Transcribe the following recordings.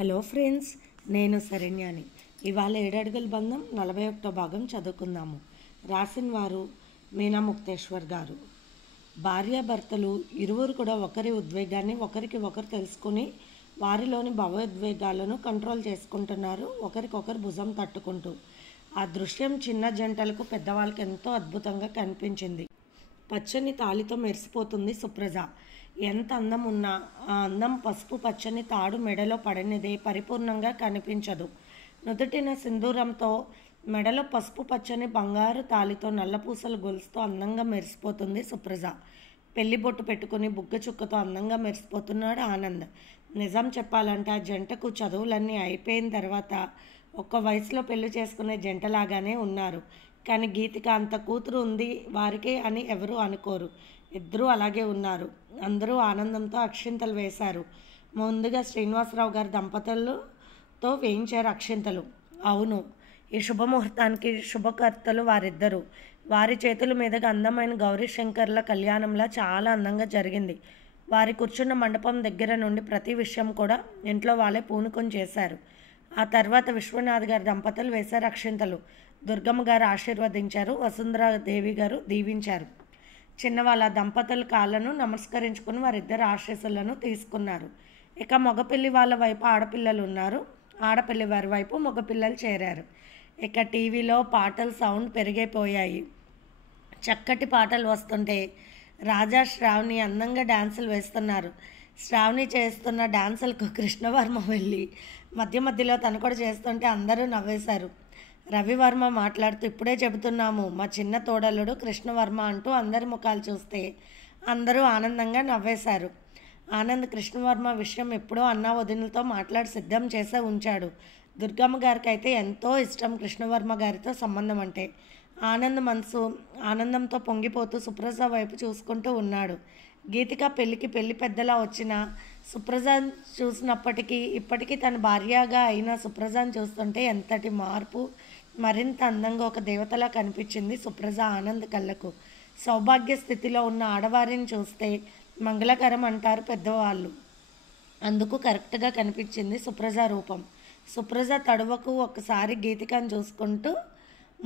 Hello friends, నేను శరణ్యాని. ఇవాళ 7 అడుగుల బంధం 41వ భాగం చదువుకుందాము. రాసిన వారు మీనా ముక్తేశ్వర్ గారు. భార్యాభర్తలు ఇరువురు కూడా ఒకరి ఉద్వేగాన్ని ఒకరికి ఒకరు తెలుసుకుని వారిలోని భావోద్వేగాలను కంట్రోల్ చేసుకుంటున్నారు, ఒకరికొకరు భుజం తట్టుకుంటూ. ఆ దృశ్యం చిన్న జంటలకు పెద్దవాళ్ళకి ఎంతో అద్భుతంగా కనిపించింది. పచ్చని తాళితో మెరిసిపోతుంది సుప్రజ. ఎంత అందం ఉన్నా ఆ అందం పసుపు పచ్చని తాడు మెడలో పడనిదే పరిపూర్ణంగా కనిపించదు. నుదుటిన సింధూరంతో, మెడలో పసుపు పచ్చని బంగారు తాళితో, నల్లపూసల గొలుసుతో అందంగా మెరిసిపోతుంది సుప్రజ. పెళ్లి బొట్టు పెట్టుకుని బుగ్గ చుక్కతో అందంగా మెరిసిపోతున్నాడు ఆనంద్. నిజం చెప్పాలంటే ఆ జంటకు చదువులన్నీ అయిపోయిన తర్వాత ఒక్క వయసులో పెళ్లి చేసుకునే జంటలాగానే ఉన్నారు. కానీ గీతిక అంత కూతురు ఉంది వారికే అని ఎవరూ అనుకోరు. ఇద్దరూ అలాగే ఉన్నారు. అందరూ ఆనందంతో అక్షింతలు వేశారు. ముందుగా శ్రీనివాసరావు గారి దంపతులతో వేయించారు అక్షింతలు. అవును, ఈ శుభముహూర్తానికి శుభకర్తలు వారిద్దరూ. వారి చేతుల మీదుగా అందమైన గౌరీశంకర్ల కళ్యాణంలా చాలా అందంగా జరిగింది. వారి కూర్చున్న మండపం దగ్గర నుండి ప్రతి విషయం కూడా ఇంట్లో వాళ్ళే పూనుకొని చేశారు. ఆ తర్వాత విశ్వనాథ్ గారి దంపతులు వేశారు అక్షింతలు. దుర్గమ్మ గారు ఆశీర్వదించారు. వసుంధరాదేవి గారు దీవించారు. చిన్నవాళ్ళ దంపతుల కాళ్ళను నమస్కరించుకుని వారిద్దరు ఆశీస్సులను తీసుకున్నారు. ఇక మగపిల్లి వాళ్ళ వైపు ఆడపిల్లలు ఉన్నారు. ఆడపిల్లి వారి వైపు మగపిల్లలు చేరారు. ఇక టీవీలో పాటల సౌండ్ పెరిగిపోయాయి. చక్కటి పాటలు వస్తుంటే రాజా శ్రావణి అందంగా డ్యాన్సులు వేస్తున్నారు. శ్రావణి చేస్తున్న డ్యాన్సులకు కృష్ణవర్మ వెళ్ళి మధ్య మధ్యలో తను కూడా చేస్తుంటే అందరూ నవ్వేశారు. రవివర్మ మాట్లాడుతూ, ఇప్పుడే చెబుతున్నాము మా చిన్న తోడలుడు కృష్ణవర్మ అంటూ అందరి ముఖాలు చూస్తే అందరూ ఆనందంగా నవ్వేశారు. ఆనంద్ కృష్ణవర్మ విషయం ఎప్పుడో అన్నా వదినలతో మాట్లాడి సిద్ధం చేసే ఉంచాడు. దుర్గమ్మ గారికి అయితే ఎంతో ఇష్టం కృష్ణవర్మ గారితో సంబంధం అంటే. ఆనంద్ మనసు ఆనందంతో పొంగిపోతూ సుప్రజ వైపు చూసుకుంటూ ఉన్నాడు. గీతిక పెళ్లి పెద్దలా వచ్చిన సుప్రజను చూసినప్పటికీ ఇప్పటికీ తన భార్యగా అయిన సుప్రజను చూస్తుంటే ఎంతటి మార్పు! మరింత అందంగా ఒక దేవతలా కనిపించింది సుప్రజ ఆనంద్ కళ్ళకు. సౌభాగ్య స్థితిలో ఉన్న ఆడవారిని చూస్తే మంగళకరం అంటారు పెద్దవాళ్ళు. అందుకు కరెక్ట్గా కనిపించింది సుప్రజ రూపం. సుప్రజ తడువకు ఒకసారి గీతికను చూసుకుంటూ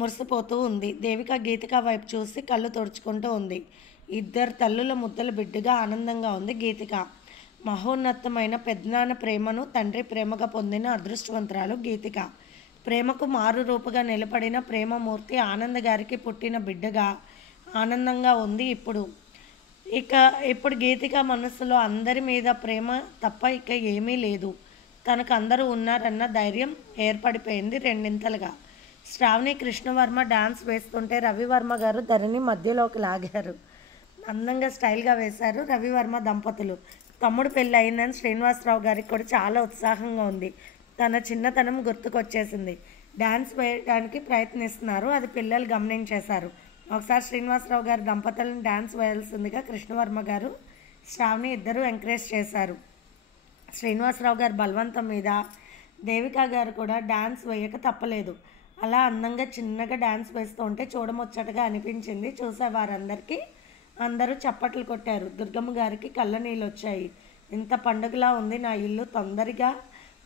మురిసిపోతూ ఉంది. దేవిక గీతిక వైపు చూసి కళ్ళు తుడుచుకుంటూ ఉంది. ఇద్దరు తల్లుల ముద్దల బిడ్డగా ఆనందంగా ఉంది గీతిక. మహోన్నతమైన పెద్దనాన్న ప్రేమను తండ్రి ప్రేమగా పొందిన అదృష్టవంతురాలు గీతిక. ప్రేమకు మారు రూపుగా నిలబడిన ప్రేమమూర్తి ఆనంద్ గారికి పుట్టిన బిడ్డగా ఆనందంగా ఉంది ఇప్పుడు గీతిక మనసులో అందరి మీద ప్రేమ తప్ప ఇక ఏమీ లేదు. తనకు అందరూ ఉన్నారన్న ధైర్యం ఏర్పడిపోయింది రెండింతలుగా. శ్రావణి కృష్ణవర్మ డాన్స్ వేస్తుంటే రవివర్మ గారు ధరణి మధ్యలోకి లాగారు. అందంగా స్టైల్గా వేశారు రవివర్మ దంపతులు. తమ్ముడు పెళ్ళి అయిందని శ్రీనివాసరావు గారికి కూడా చాలా ఉత్సాహంగా ఉంది. తన చిన్నతనం గుర్తుకొచ్చేసింది. డ్యాన్స్ వేయడానికి ప్రయత్నిస్తున్నారు. అది పిల్లలు గమనించేశారు. ఒకసారి శ్రీనివాసరావు గారి దంపతులను డ్యాన్స్ వేయాల్సిందిగా కృష్ణవర్మ గారు, శ్రావణి ఇద్దరూ ఎంకరేజ్ చేశారు. శ్రీనివాసరావు గారి బలవంతం మీద దేవిక గారు కూడా డ్యాన్స్ వేయక తప్పలేదు. అలా అందంగా చిన్నగా డ్యాన్స్ వేస్తూ ఉంటే చూడముచ్చటగా అనిపించింది చూసేవారందరికీ. అందరూ చప్పట్లు కొట్టారు. దుర్గమ్మ గారికి కళ్ళ నీళ్ళు వచ్చాయి. ఇంత పండుగలా ఉంది నా ఇల్లు, తొందరగా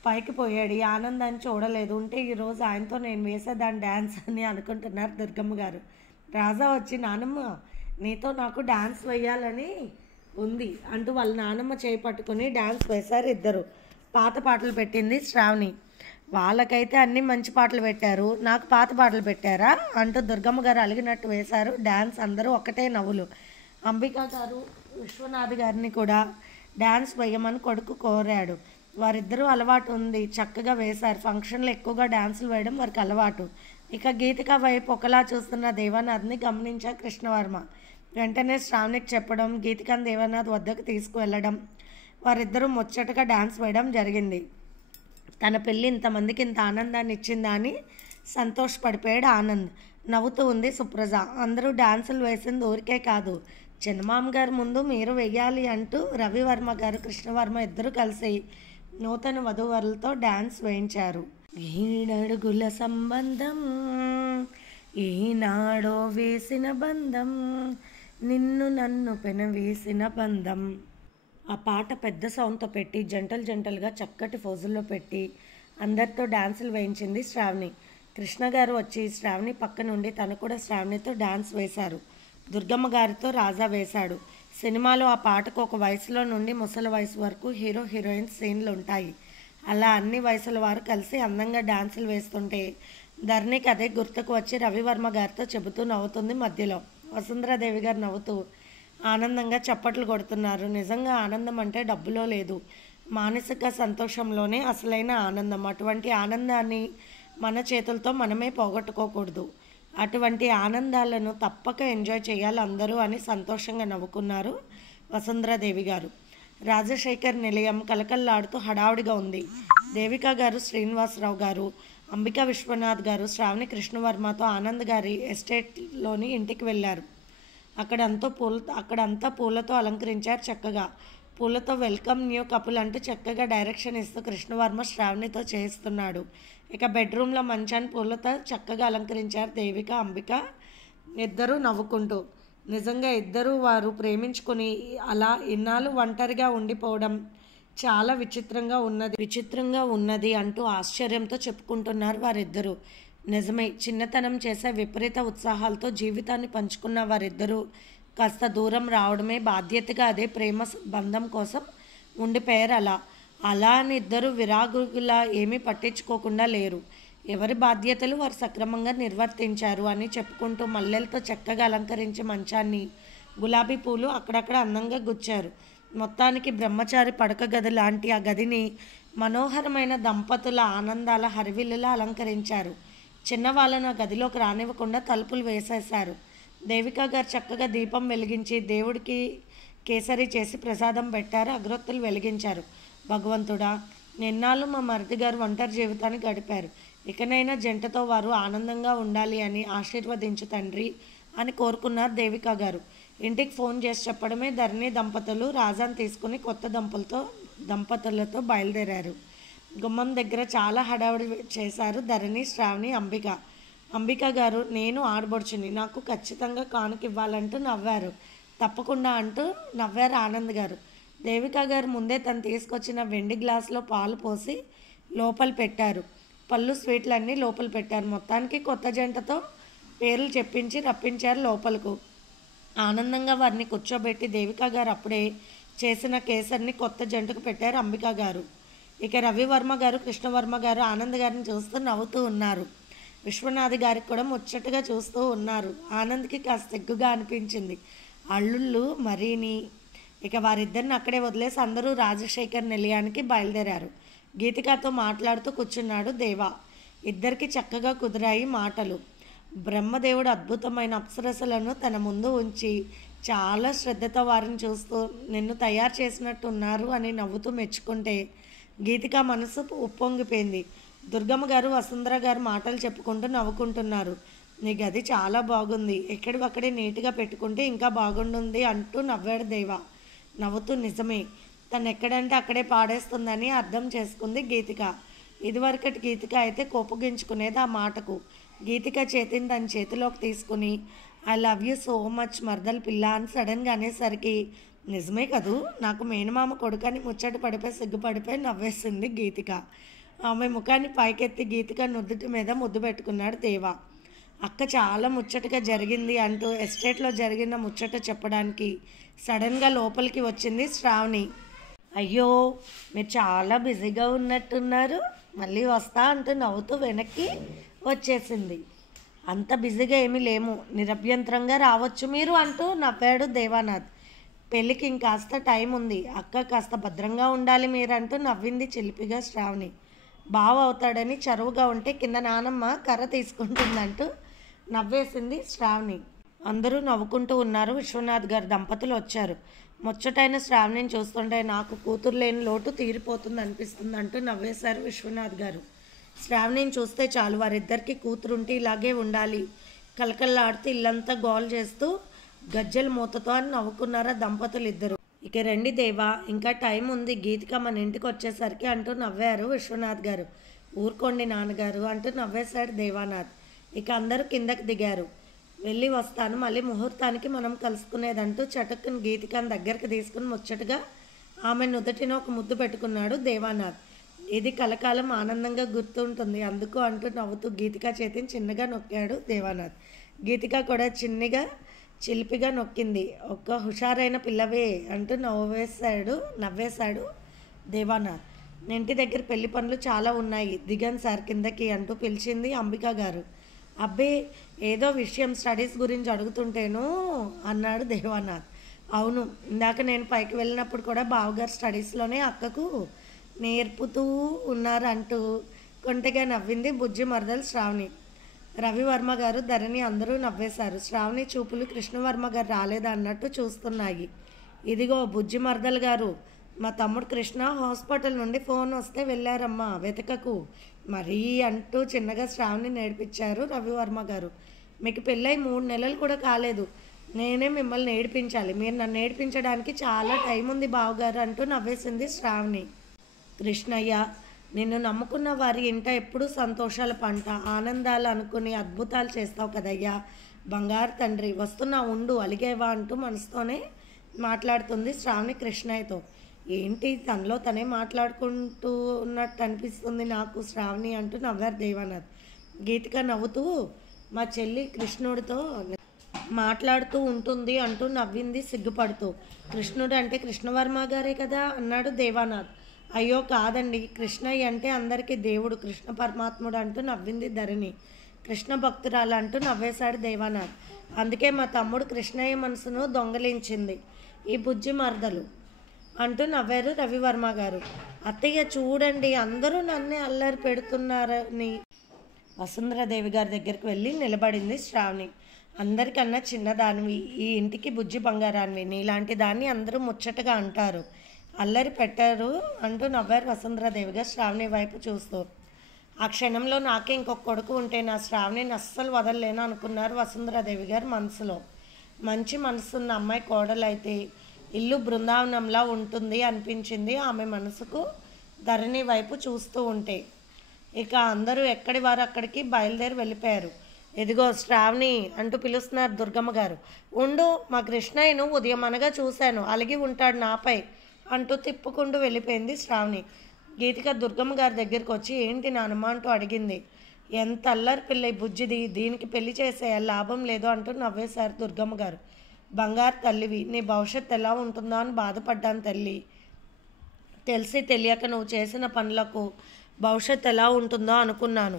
పైకి పోయాడు. ఈ ఆనందాన్ని చూడలేదు. ఉంటే ఈరోజు ఆయనతో నేను వేసేదాన్ని డ్యాన్స్ అని అనుకుంటున్నారు దుర్గమ్మ గారు. రాజా వచ్చి, నానమ్మ నీతో నాకు డ్యాన్స్ వేయాలని ఉంది అంటూ వాళ్ళ నానమ్మ చేయి పట్టుకుని డ్యాన్స్ వేశారు ఇద్దరు. పాత పాటలు పెట్టింది శ్రావణి. వాళ్ళకైతే అన్ని మంచి పాటలు పెట్టారు, నాకు పాత పాటలు పెట్టారా అంటూ దుర్గమ్మ గారు అలిగినట్టు వేశారు డ్యాన్స్. అందరూ ఒకటే నవ్వులు. అంబికా గారు విశ్వనాథ్ గారిని కూడా డ్యాన్స్ వేయమని కొడుకు కోరాడు. వారిద్దరూ అలవాటు ఉంది, చక్కగా వేశారు. ఫంక్షన్లు ఎక్కువగా డ్యాన్సులు వేయడం వారికి అలవాటు. ఇక గీతిక వైపు ఒకలా చూస్తున్న దేవానాథ్ని గమనించారు కృష్ణవర్మ. వెంటనే శ్రావణికి చెప్పడం, గీతికను దేవానాథ్ వద్దకు తీసుకువెళ్ళడం, వారిద్దరూ ముచ్చటగా డ్యాన్స్ వేయడం జరిగింది. తన పెళ్ళి ఇంతమందికి ఇంత ఆనందాన్ని ఇచ్చిందా అని సంతోషపడిపోయాడు ఆనంద్. నవ్వుతూ ఉంది సుప్రజ. అందరూ డ్యాన్సులు వేసింది ఊరికే కాదు, చిన్నమామ గారి ముందు మీరు వెయ్యాలి అంటూ రవివర్మ గారు కృష్ణవర్మ ఇద్దరు కలిసి నూతన వధూవరులతో డ్యాన్స్ వేయించారు. 7 అడుగుల సంబంధం ఈనాడో వేసిన బంధం, నిన్ను నన్ను పెనవేసిన బంధం ఆ పాట పెద్ద సౌండ్తో పెట్టి జంటలు జంటలుగా చక్కటి ఫోజుల్లో పెట్టి అందరితో డాన్సులు వేయించింది శ్రావణి. కృష్ణ గారు వచ్చి శ్రావణి పక్క నుండి తను కూడా శ్రావణితో డాన్స్ వేశారు. దుర్గమ్మ గారితో రాజా వేశాడు. సినిమాలో ఆ పాటకు ఒక వయసులో నుండి ముసలి వయసు వరకు హీరో హీరోయిన్స్ సీన్లు ఉంటాయి. అలా అన్ని వయసుల వారు కలిసి అందంగా డాన్సులు వేస్తుంటే ధరణికి అదే గుర్తుకు వచ్చి రవివర్మ గారితో చెబుతూ నవ్వుతుంది. మధ్యలో వసుంధరాదేవి గారు నవ్వుతూ ఆనందంగా చప్పట్లు కొడుతున్నారు. నిజంగా ఆనందం అంటే డబ్బులో లేదు, మానసిక సంతోషంలోనే అసలైన ఆనందం. అటువంటి ఆనందాన్ని మన చేతులతో మనమే పోగొట్టుకోకూడదు. అటువంటి ఆనందాలను తప్పక ఎంజాయ్ చేయాలి అందరూ అని సంతోషంగా నవ్వుకున్నారు వసుంధరాదేవి గారు. రాజశేఖర్ నిలయం కలకల్లాడుతూ హడావుడిగా ఉంది. దేవికా గారు, శ్రీనివాసరావు గారు, అంబికా విశ్వనాథ్ గారు శ్రావణి కృష్ణవర్మతో ఆనంద్ గారి ఎస్టేట్లోని ఇంటికి వెళ్ళారు. అక్కడంతా పూలతో అలంకరించారు. చక్కగా పూలతో వెల్కమ్ న్యూ కపుల్ అంటూ చక్కగా డైరెక్షన్ ఇస్తూ కృష్ణవర్మ శ్రావణితో చేస్తున్నాడు. ఇక బెడ్రూమ్లో మంచాన్ని పూలతో చక్కగా అలంకరించారు దేవిక, అంబిక ఇద్దరూ నవ్వుకుంటూ. నిజంగా ఇద్దరూ వారు ప్రేమించుకొని అలా ఇన్నాళ్ళు ఒంటరిగా ఉండిపోవడం చాలా విచిత్రంగా ఉన్నది అంటూ ఆశ్చర్యంతో చెప్పుకుంటున్నారు వారిద్దరూ. నిజమే, చిన్నతనం చేసే విపరీత ఉత్సాహాలతో జీవితాన్ని పంచుకున్న వారిద్దరూ కాస్త దూరం రావడమే బాధ్యతగా అదే ప్రేమ బంధం కోసం ఉండిపోయారు. అలా అని ఇద్దరు విరాగులా ఏమీ పట్టించుకోకుండా లేరు. ఎవరి బాధ్యతలు వారు సక్రమంగా నిర్వర్తించారు అని చెప్పుకుంటూ మల్లెలతో చక్కగా అలంకరించి మంచాన్ని గులాబీ పూలు అక్కడక్కడ అందంగా గుచ్చారు. మొత్తానికి బ్రహ్మచారి పడక గది లాంటి ఆ గదిని మనోహరమైన దంపతుల ఆనందాల హరివిల్లులా అలంకరించారు. చిన్నవాళ్ళను ఆ గదిలోకి రానివ్వకుండా తలుపులు వేసేశారు. దేవికా గారు చక్కగా దీపం వెలిగించి దేవుడికి కేసరి చేసి ప్రసాదం పెట్టారు. అగరొత్తులు వెలిగించారు. భగవంతుడా, నిన్నాళ్ళు మా మరిది గారు ఒంటరి జీవితాన్ని గడిపారు. ఇకనైనా జంటతో వారు ఆనందంగా ఉండాలి అని ఆశీర్వదించు తండ్రి అని కోరుకున్నారు దేవికా గారు. ఇంటికి ఫోన్ చేసి చెప్పడమే ధరణి దంపతులు రాజాను తీసుకుని కొత్త దంపతులతో బయలుదేరారు. గుమ్మం దగ్గర చాలా హడావుడి చేశారు ధరణి, శ్రావణి, అంబిక గారు. నేను ఆడబడుచుని, నాకు ఖచ్చితంగా కానుక ఇవ్వాలంటూ నవ్వారు. తప్పకుండా అంటూ నవ్వారు ఆనంద్ గారు. దేవికా గారు ముందే తను తీసుకొచ్చిన వెండి గ్లాసులో పాలు పోసి లోపల పెట్టారు. పళ్ళు స్వీట్లన్నీ లోపల పెట్టారు. మొత్తానికి కొత్త జంటతో పేర్లు చెప్పించి రప్పించారు లోపలకు. ఆనందంగా వారిని కూర్చోబెట్టి దేవికా గారు అప్పుడే చేసిన కేసరిని కొత్త జంటకు పెట్టారు అంబికా గారు. ఇక రవివర్మ గారు, కృష్ణవర్మ గారు ఆనంద్ గారిని చూస్తూ నవ్వుతూ ఉన్నారు. విశ్వనాథ్ గారికి కూడా ముచ్చటగా చూస్తూ ఉన్నారు. ఆనంద్కి కాస్త సిగ్గుగా అనిపించింది. అల్లుళ్ళు మరీని. ఇక వారిద్దరిని అక్కడే వదిలేసి అందరూ రాజశేఖర్ నిలయానికి బయలుదేరారు. గీతికతో మాట్లాడుతూ కూర్చున్నాడు దేవా. ఇద్దరికి చక్కగా కుదిరాయి మాటలు. బ్రహ్మదేవుడు అద్భుతమైన అప్సరసలను తన ముందు ఉంచి చాలా శ్రద్ధతో వారిని చూస్తూ నిన్ను తయారు చేసినట్టున్నారు అని నవ్వుతూ మెచ్చుకుంటే గీతిక మనసు ఉప్పొంగిపోయింది. దుర్గమ్మ గారు, వసుంధర గారు మాటలు చెప్పుకుంటూ నవ్వుకుంటున్నారు. నీ గది చాలా బాగుంది, ఎక్కడివక్కడే నీట్గా పెట్టుకుంటే ఇంకా బాగుంటుంది అంటూ నవ్వాడు దేవా. నవ్వుతూ నిజమే, తను ఎక్కడంటే అక్కడే పాడేస్తుందని అర్థం చేసుకుంది గీతిక. ఇదివరకటి గీతిక అయితే కోపగించుకునేది ఆ మాటకు. గీతిక చేతిని తన చేతిలోకి తీసుకుని I love you so much మర్దల్ పిల్ల అని సడన్గా అనేసరికి నిజమే కదూ, నాకు మేనమామ కొడుకని ముచ్చట పడిపోయి సిగ్గుపడిపోయి నవ్వేసింది గీతిక. ఆమె ముఖాన్ని పైకెత్తి గీతిక నుదుటి మీద ముద్దు పెట్టుకున్నాడు దేవా. అక్క చాలా ముచ్చటగా జరిగింది అంటూ ఎస్టేట్లో జరిగిన ముచ్చట చెప్పడానికి సడన్గా లోపలికి వచ్చింది శ్రావణి. అయ్యో, మీరు చాలా బిజీగా ఉన్నట్టున్నారు, మళ్ళీ వస్తా అంటూ నవ్వుతూ వెనక్కి వచ్చేసింది. అంత బిజీగా ఏమీ లేము, నిరభ్యంతరంగా రావచ్చు మీరు అంటూ నవ్వాడు దేవానాథ్. పెళ్ళికి ఇంకాస్త టైం ఉంది, అక్క కాస్త భద్రంగా ఉండాలి మీరంటూ నవ్వింది చిలిపిగా శ్రావణి. బావ అవుతాడని చరువుగా ఉంటే కింద నానమ్మ కర్ర తీసుకుంటుందంటూ నవ్వేసింది శ్రావణి. అందరూ నవ్వుకుంటూ ఉన్నారు. విశ్వనాథ్ గారు దంపతులు వచ్చారు. ముచ్చటైన శ్రావణిని చూస్తుంటే నాకు కూతురు లేని లోటు తీరిపోతుంది అనిపిస్తుంది అంటూ నవ్వేశారు విశ్వనాథ్ గారు. శ్రావణిని చూస్తే చాలు, వారిద్దరికి కూతురుంటే ఇలాగే ఉండాలి, కలకల్లాడుతూ ఇల్లంతా గోల్ చేస్తూ గజ్జల మూతతో అని నవ్వుకున్నారు ఆ దంపతులు ఇద్దరు. ఇక రండి దేవా, ఇంకా టైం ఉంది, గీతిక మన ఇంటికి వచ్చేసరికి అంటూ నవ్వారు విశ్వనాథ్ గారు. ఊరుకోండి నాన్నగారు అంటూ నవ్వేశాడు దేవానాథ్. ఇక అందరూ కిందకి దిగారు. వెళ్ళి వస్తాను, మళ్ళీ ముహూర్తానికి మనం కలుసుకునేదంటూ చటుక్కుని గీతికను దగ్గరికి తీసుకుని ముచ్చటగా ఆమె నుదుటిన ఒక ముద్దు పెట్టుకున్నాడు దేవానాథ్. ఇది కలకాలం ఆనందంగా గుర్తుంటుంది అందుకు అంటూ నవ్వుతూ గీతిక చేతిని చిన్నగా నొక్కాడు దేవానాథ్. గీతిక కూడా చిన్నగా చిలిపిగా నొక్కింది. ఒక్క హుషారైన పిల్లవే అంటూ నవ్వేశాడు దేవానాథ్. ఇంటి దగ్గర పెళ్లి పనులు చాలా ఉన్నాయి, దిగన్ సార్ కిందకి అంటూ పిలిచింది అంబిక గారు. అబ్బే, ఏదో విషయం స్టడీస్ గురించి అడుగుతుంటేను అన్నాడు దేవానాథ్. అవును, ఇందాక నేను పైకి వెళ్ళినప్పుడు కూడా బావగారు స్టడీస్లోనే అక్కకు నేర్పుతూ ఉన్నారు అంటూ కొంటెగా నవ్వింది బుజ్జి మరదలు శ్రావణి. రవివర్మ గారు, ధరణి అందరూ నవ్వేశారు. శ్రావణి చూపులు కృష్ణవర్మ గారు రాలేదా అన్నట్టు చూస్తున్నాయి. ఇదిగో బుజ్జి మరదలు గారు, మా తమ్ముడు కృష్ణ హాస్పిటల్ నుండి ఫోన్ వస్తే వెళ్ళారమ్మా, వెతకకు మరీ అంటూ చిన్నగా శ్రావణి నేర్పించారు రవివర్మ గారు. మీకు పెళ్ళై 3 నెలలు కూడా కాలేదు, నేనే మిమ్మల్ని ఏడిపించాలి, మీరు నన్ను ఏడిపించడానికి చాలా టైం ఉంది బావగారు అంటూ నవ్వేసింది శ్రావణి. కృష్ణయ్య, నిన్ను నమ్ముకున్న వారి ఇంట ఎప్పుడూ సంతోషాల పంట, ఆనందాలు అనుకుని అద్భుతాలు చేస్తావు కదయ్యా బంగారు తండ్రి, వస్తున్నా ఉండు అలిగేవా అంటూ మనసుతోనే మాట్లాడుతుంది శ్రావణి కృష్ణయ్యతో. ఏంటి తనలో తనే మాట్లాడుకుంటూ ఉన్నట్టు అనిపిస్తుంది నాకు శ్రావణి అంటూ నవ్వారు దేవానాథ్. గీతిక నవ్వుతూ మా చెల్లి కృష్ణుడితో మాట్లాడుతూ ఉంటుంది అంటూ నవ్వింది సిగ్గుపడుతూ. కృష్ణుడు అంటే కృష్ణవర్మ గారే కదా అన్నాడు దేవానాథ్. అయ్యో కాదండి, కృష్ణయ్య అంటే అందరికీ దేవుడు, కృష్ణ పరమాత్ముడు అంటూ నవ్వింది ధరణి. కృష్ణ భక్తురాలు అంటూ నవ్వేశాడు దేవానాథ్. అందుకే మా తమ్ముడు కృష్ణయ్య మనసును దొంగలించింది ఈ బుజ్జి మరదలు అంటూ నవ్వారు రవివర్మ గారు. అత్తయ్య చూడండి, అందరూ నన్నే అల్లరి పెడుతున్నారని వసుంధరాదేవి గారి దగ్గరికి వెళ్ళి నిలబడింది శ్రావణి. అందరికన్నా చిన్నదానివి, ఈ ఇంటికి బుజ్జి బంగారానివి, నీలాంటి దాన్ని అందరూ ముచ్చటగా అంటారు, అల్లరి పెట్టారు అంటూ నవ్వారు వసుంధరాదేవి గారు శ్రావణి వైపు చూస్తూ. ఆ క్షణంలో నాకే ఇంకొక కొడుకు ఉంటే నా శ్రావణిని అస్సలు వదలలేను అనుకున్నారు వసుంధరాదేవి గారు మనసులో. మంచి మనసున్న అమ్మాయి కోడలైతే ఇల్లు బృందావనంలా ఉంటుంది అనిపించింది ఆమె మనసుకు ధరణి వైపు చూస్తూ ఉంటే. ఇక అందరూ ఎక్కడి వారు అక్కడికి బయలుదేరి వెళ్ళిపోయారు. ఇదిగో శ్రావణి అంటూ పిలుస్తున్నారు దుర్గమ్మ గారు. ఉండు, మా కృష్ణయ్యను ఉదయం అనగా చూశాను, అలిగి ఉంటాడు నాపై అంటూ తిప్పుకుంటూ వెళ్ళిపోయింది శ్రావణి. గీతిక దుర్గమ్మ గారి దగ్గరికి వచ్చి ఏంటి నానమ్మ అంటూ అడిగింది. ఎంత అల్లరి పిల్ల బుజ్జిది, దీనికి పెళ్లి చేసే లాభం లేదు అంటూ నవ్వేశారు దుర్గమ్మ గారు. బంగారు తల్లివి, నీ భవిష్యత్తు ఎలా ఉంటుందో అని బాధపడ్డాను తల్లి, తెలిసి తెలియక నువ్వు చేసిన పనులకు భవిష్యత్తు ఎలా ఉంటుందో అనుకున్నాను.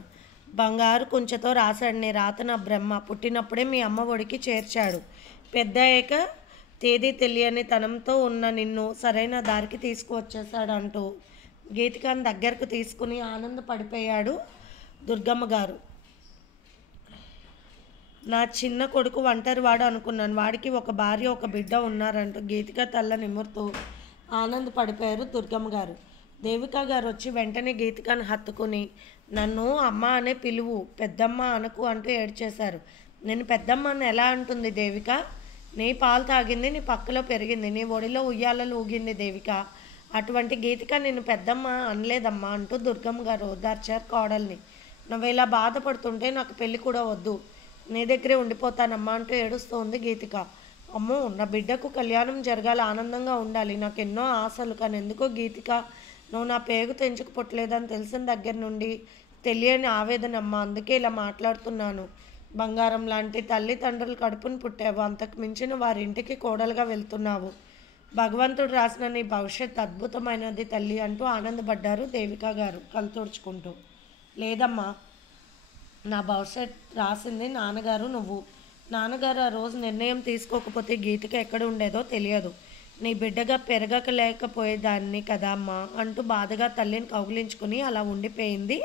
బంగారు కుంచెతో రాశాడు నీ రాత నా బ్రహ్మ, పుట్టినప్పుడే మీ అమ్మ ఒడికి చేర్చాడు, పెద్ద అయ్యాక తేదీ తెలియని తనంతో ఉన్న నిన్ను సరైన దారికి తీసుకువచ్చేశాడు అంటూ గీతికాన్ని దగ్గరకు తీసుకుని ఆనందపడిపోయాడు దుర్గమ్మ గారు. నా చిన్న కొడుకు ఒంటరివాడు అనుకున్నాను, వాడికి ఒక భార్య ఒక బిడ్డ ఉన్నారంటూ గీతిక తల్ల నిమురుతూ ఆనందపడిపోయారు దుర్గమ్మ గారు. దేవిక గారు వచ్చి వెంటనే గీతికను హత్తుకుని నన్ను అమ్మ అనే పిలువు, పెద్దమ్మ అనకు అంటూ ఏడ్చేశారు. నేను పెద్దమ్మని ఎలా అంటుంది దేవిక, నీ పాలు తాగింది, నీ పక్కలో పెరిగింది, నీ ఒడిలో ఉయ్యాలలో ఊగింది దేవిక, అటువంటి గీతిక నిన్ను పెద్దమ్మ అనలేదమ్మా అంటూ దుర్గమ్మ గారు ఓదార్చారు కోడల్ని. నువ్వు ఇలా బాధపడుతుంటే నాకు పెళ్ళి కూడా వద్దు, నీ దగ్గరే ఉండిపోతానమ్మా అంటూ ఏడుస్తోంది గీతిక. అమ్మో, నా బిడ్డకు కళ్యాణం జరగాలి, ఆనందంగా ఉండాలి, నాకు ఎన్నో ఆశలు, కానీ ఎందుకో గీతిక నువ్వు నా పేగు తెంచుకుపోట్లేదని తెలిసిన దగ్గర నుండి తెలియని ఆవేదనమ్మా, అందుకే ఇలా మాట్లాడుతున్నాను. బంగారం లాంటి తల్లిదండ్రులు కడుపును పుట్టావు, అంతకు మించిన వారింటికి కోడలుగా వెళ్తున్నావు, భగవంతుడు రాసిన నీ భవిష్యత్ అద్భుతమైనది తల్లి అంటూ ఆనందపడ్డారు దేవిక గారు కళ్ళు తుడుచుకుంటూ. లేదమ్మా, నా భవిష్యత్ రాసింది నాన్నగారు నువ్వు. నాన్నగారు ఆ రోజు నిర్ణయం తీసుకోకపోతే గీతిక ఎక్కడ ఉండేదో తెలియదు, నీ బిడ్డగా పెరగలేకపోయేదాన్ని కదా అమ్మా అంటూ బాధగా తల్లిని కౌగిలించుకుని అలా ఉండిపోయింది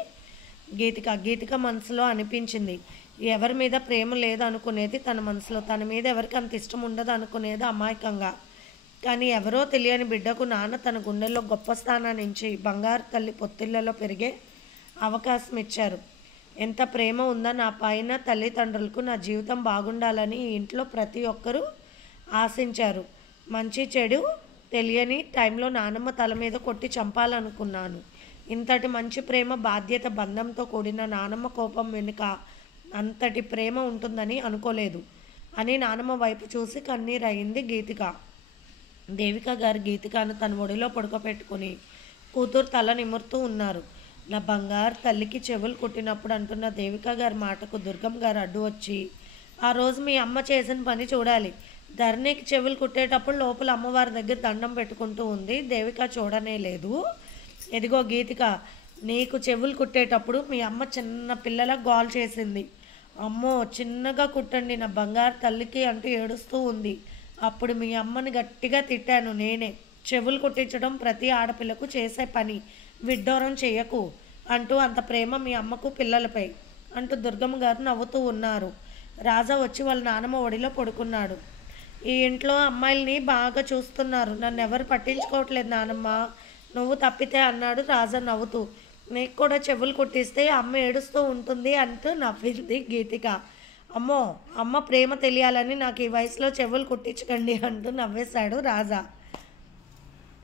గీతిక. గీతిక మనసులో అనిపించింది, ఎవరి మీద ప్రేమ లేదు అనుకునేది తన మనసులో, తన మీద ఎవరికి అంత ఇష్టం ఉండదు అనుకునేది అమాయకంగా. కానీ ఎవరో తెలియని బిడ్డకు నాన్న తన గుండెల్లో గొప్ప స్థానాన్ని ఇచ్చి బంగారు తల్లి పొత్తిళ్లలో పెరిగే అవకాశం ఇచ్చారు. ఎంత ప్రేమ ఉందా నా పైన తల్లిదండ్రులకు, నా జీవితం బాగుండాలని ఈ ఇంట్లో ప్రతి ఒక్కరూ ఆశించారు. మంచి చెడు తెలియని టైంలో నానమ్మ తల మీద కొట్టి చంపాలనుకున్నాను. ఇంతటి మంచి ప్రేమ, బాధ్యత, బంధంతో కూడిన నానమ్మ కోపం వెనుక అంతటి ప్రేమ ఉంటుందని అనుకోలేదు అని నానమ్మ వైపు చూసి కన్నీరయింది గీతిక. దేవిక గారు గీతికాను తన ఒడిలో పడుకోబెట్టుకుని కూతురు తల నిమురుతూ ఉన్నారు. నా బంగారు తల్లికి చెవులు కుట్టినప్పుడు అంటున్న దేవిక గారి మాటకు దుర్గమ్మ గారు అడ్డు వచ్చి, ఆ రోజు మీ అమ్మ చేసిన పని చూడాలి. ధరణికి చెవులు కుట్టేటప్పుడు లోపల అమ్మవారి దగ్గర దండం పెట్టుకుంటూ ఉంది. దేవిక చూడనే లేదు. ఎదిగో గీతిక, నీకు చెవులు కుట్టేటప్పుడు మీ అమ్మ చిన్న పిల్లల గోల్ చేసింది. అమ్మో చిన్నగా కుట్టండి నా బంగారు తల్లికి అంటూ ఏడుస్తూ ఉంది. అప్పుడు మీ అమ్మని గట్టిగా తిట్టాను నేనే. చెవులు కుట్టించడం ప్రతి ఆడపిల్లకు చేసే పని, విడ్డూరం చేయకు అంటూ అంత ప్రేమ మీ అమ్మకు పిల్లలపై అంటూ దుర్గమ్మ గారు నవ్వుతూ ఉన్నారు. రాజా వచ్చి వాళ్ళ నాన్నమ్మ ఒడిలో పడుకున్నాడు. ఈ ఇంట్లో అమ్మాయిల్ని బాగా చూస్తున్నారు, నన్ను ఎవరు పట్టించుకోవట్లేదు నానమ్మ, నువ్వు తప్పితే అన్నాడు రాజా నవ్వుతూ. నీకు కూడా చెవులు కుట్టిస్తే అమ్మ ఏడుస్తూ ఉంటుంది అంటూ నవ్వింది గీతిక. అమ్మో అమ్మ ప్రేమ తెలియాలని నాకు ఈ వయసులో చెవులు కుట్టించకండి అంటూ నవ్వేశాడు రాజా.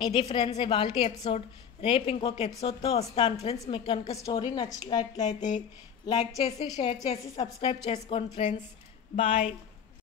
ఇది ఫ్రెండ్స్ ఇవాల్టి ఎపిసోడ్. రేపు ఇంకొక ఎపిసోడ్తో వస్తాను ఫ్రెండ్స్. మీకు కనుక స్టోరీ నచ్చినట్లయితే లైక్ చేసి షేర్ చేసి సబ్స్క్రైబ్ చేసుకోండి ఫ్రెండ్స్. బాయ్.